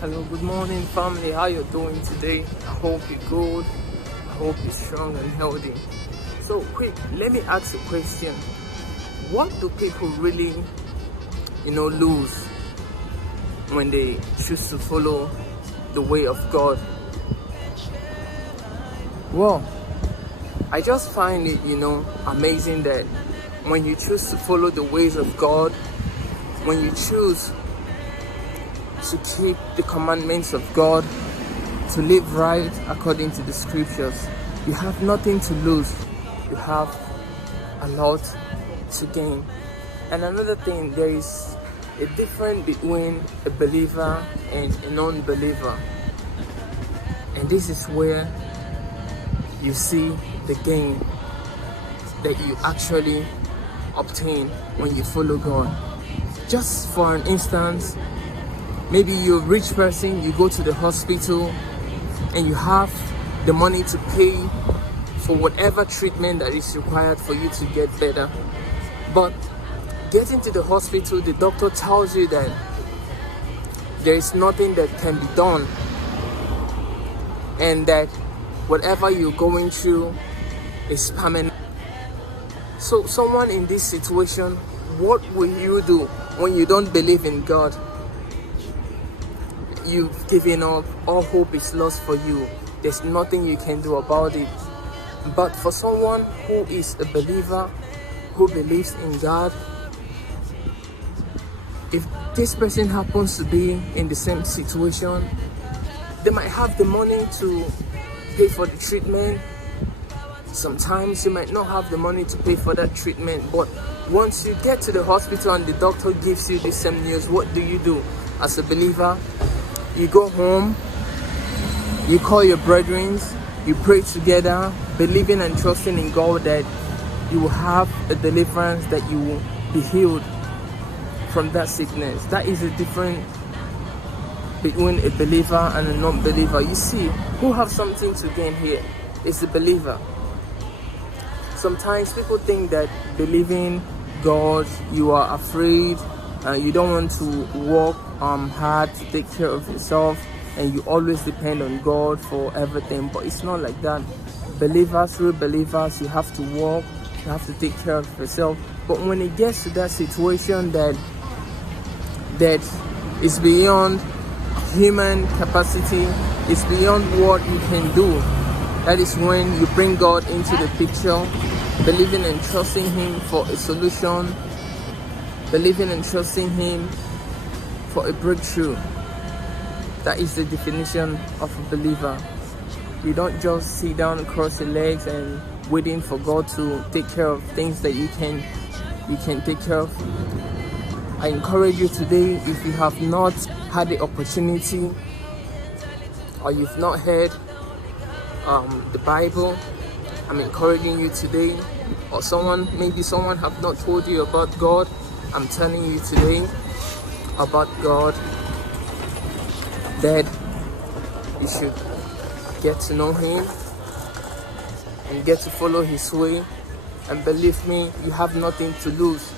Hello, good morning, family. How you doing today? I hope you're good. I hope you're strong and healthy. So, quick, let me ask a question. What do people really, lose when they choose to follow the way of God? Well, I just find it, amazing that when you choose to follow the ways of God, when you choose to keep the commandments of God, to live right according to the scriptures, you have nothing to lose. You have a lot to gain. And another thing, there is a difference between a believer and a non-believer. And this is where you see the gain that you actually obtain when you follow God. Just for an instance, maybe you're a rich person, you go to the hospital and you have the money to pay for whatever treatment that is required for you to get better. But getting to the hospital, the doctor tells you that there is nothing that can be done and that whatever you're going through is permanent. So someone in this situation, what will you do when you don't believe in God? You've given up, all hope is lost for you. There's nothing you can do about it. But for someone who is a believer, who believes in God, if this person happens to be in the same situation, they might have the money to pay for the treatment. Sometimes you might not have the money to pay for that treatment, but once you get to the hospital and the doctor gives you the same news, what do? As a believer, you go home, you call your brethren, you pray together, believing and trusting in God that you will have a deliverance, that you will be healed from that sickness. That is the difference between a believer and a non-believer. You see, who have something to gain here is the believer. Sometimes people think that believing God, you are afraid, you don't want to work hard to take care of yourself, and you always depend on God for everything. But it's not like that. Believers, real believers, you have to work, you have to take care of yourself. But when it gets to that situation that is beyond human capacity, it's beyond what you can do, that is when you bring God into the picture, believing and trusting Him for a solution, believing and trusting Him for a breakthrough. That is the definition of a believer. You don't just sit down, cross your legs and waiting for God to take care of things that you can take care of. I encourage you today, if you have not had the opportunity or you've not heard the Bible, I'm encouraging you today, or maybe someone have not told you about God, I'm telling you today about God, that you should get to know Him and get to follow His way. And believe me, you have nothing to lose.